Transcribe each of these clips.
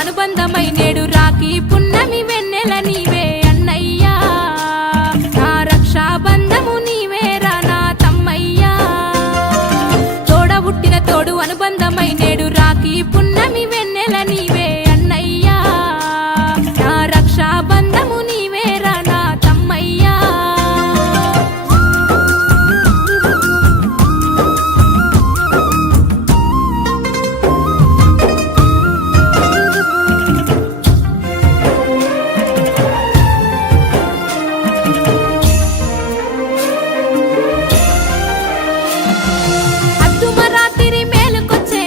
అనుబంధమై నేడు రాఖీ పున్నమి వెన్నెల నీవే అన్నయ్యా నా రక్షాబంధము నీవేరా నా తమ్మయ్యా తోడ పుట్టిన తోడు అనుబంధమై నేడు రాఖీ పున్నమి వెన్నెల నీవే అన్నయ్యా నా రక్షాబంధము నీవేరా నా తమ్మయ్యా అద్దుమరాత్రి మేలుకొచ్చే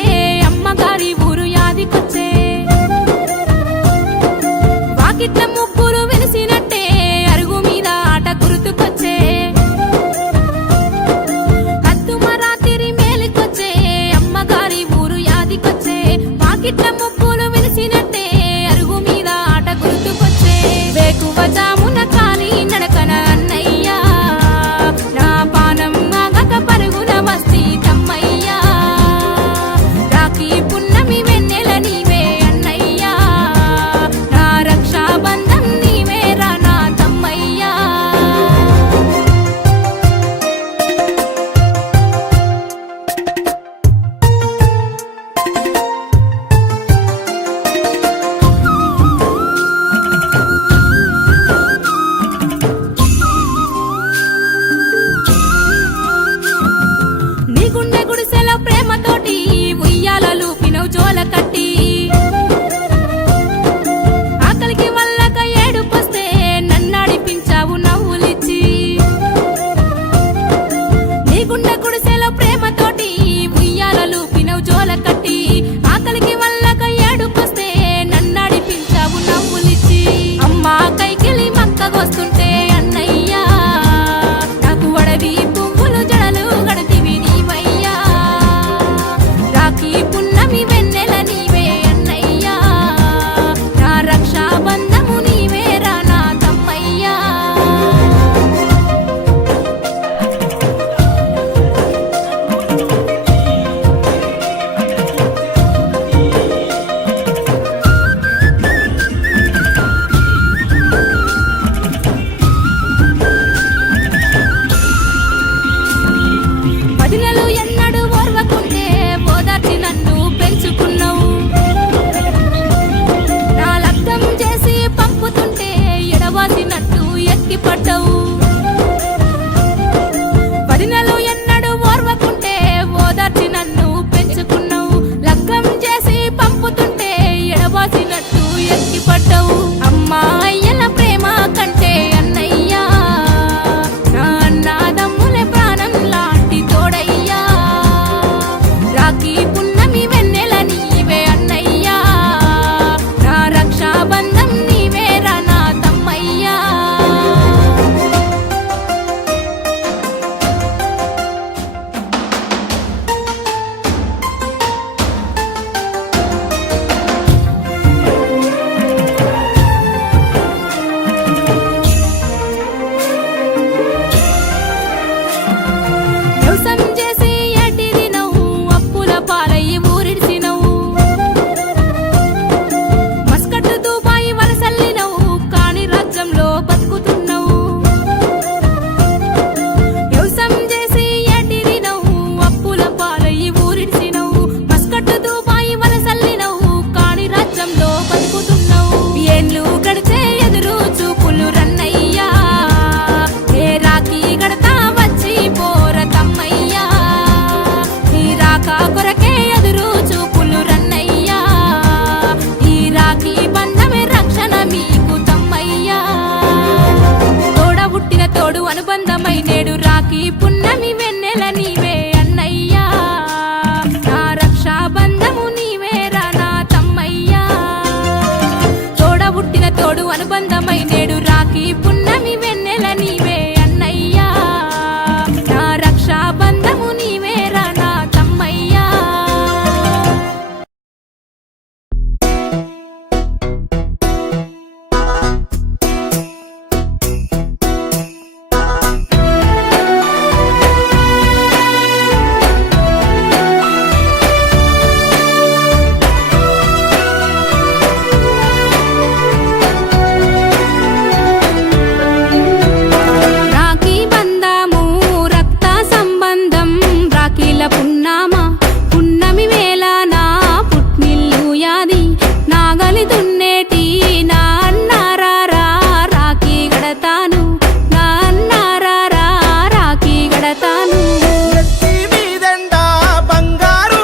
అమ్మగారి ఊరు యాదికొచ్చే వాకిట్ల ముగ్గురు వెలిసినట్టే అరుగు మీద ఆట గుర్తుకొచ్చే అద్దుమరాత్రి మేలుకొచ్చే అమ్మగారి ఊరు యాదికొచ్చే వాకిట్ల ముగ్గురు వెలిసినట్టే అరుగు మీద ఆట గుర్తుకొచ్చే వేకువ జామున కాలి నడకన అన్నయ్యా నా పానం ఆగక పరుగున వస్తీ తమ్మయ్యా రాఖీ పున్నమి వెన్నెల నీవే అన్నయ్యా నా రక్షాబంధం నీవేరా నా తమ్మయ్యా నీ గుండె గుడిసెలో ప్రేమతోటి ఉయ్యాలలు పినవు జోల కట్టి ఆకలికి వల్లక ఏడుపొస్తే నన్నడిపించావు నవ్వులిచ్చి నీ గుండె గుడిసెలో ప్రేమతోటి ఉయ్యాలలు పినవు జోల కట్టి ఆకలికి వల్లక ఏడుపొస్తే నన్నడిపించావు నవ్వులిచ్చి అమ్మా కైకిలి మక్కగొస్తుంటే అన్నయ్యా నాకు వడవి పువ్వులు జడలు గడతివి నీవయ్యా రాఖీ పున్నమి వెన్నెల నీవే అన్నయ్యా నా రక్షాబంధము నీవేరా నా తమ్మయ్యా వదినలు ఎన్నడూ ఓర్వకుంటే ఓదార్చి నన్ను పెంచుకున్నావు నా లగ్నం చేసి పంపుతుంటే ఎడవాసినట్టు ఎక్కి పడ్డావు వదినలు ఎన్నడూ ఓర్వకుంటే ఓదార్చి నన్ను పెంచుకున్నావు లగ్నం చేసి పంపుతుంటే ఎడవాసినట్టు ఎక్కి పడ్డావు అమ్మా అయ్యల ప్రేమ కంటే అన్నయ్యా నా అన్నదమ్ములే ప్రాణం లాంటి తోడయ్యా రాఖీ పున్నమి వెన్నెల నీవే అన్నయ్యా నా రక్షాబంధం నీవేరా నా తమ్మయ్యా వ్యవసాయం చేసి ఎటిదినవు అప్పుల పాలయ్యి ఊరిడిసినవు మస్కట్ దుబాయ్ వలసల్లినవు కాని రాజ్యంలో బతుకుతున్నావు వ్యవసాయం చేసి ఎటిదినవు అప్పుల పాలయ్యి ఊరిడిసినవు మస్కట్ దుబాయ్ వలసల్లినవు కాని రాజ్యంలో బతుకుతున్నావు ఏండ్లు గడిచే ఎదురు చూపులు రన్నయ్యా ఏ రాఖీ గడతా వచ్చి పోర తమ్మయ్యా ఈ రాకా కొరకే ఎదురు చూపులు రన్నయ్యా ఈ రాఖీ బంధమే రక్షణ మీకు తమ్మయ్యా తోడ పుట్టిన తోడు అనుబంధమై నేడు రాఖీ పున్నమి వెన్నెల నీవే అన్నయ్యా నా రక్షాబంధము నీవేరా నా తమ్మయ్యా తోడ పుట్టిన తోడు అనుబంధమై నేడు రాఖీ పున్నమి వెన్నెల నీవే అన్నయ్యా నా రక్షాబంధము నీవేరా నా తమ్మయ్యా దున్న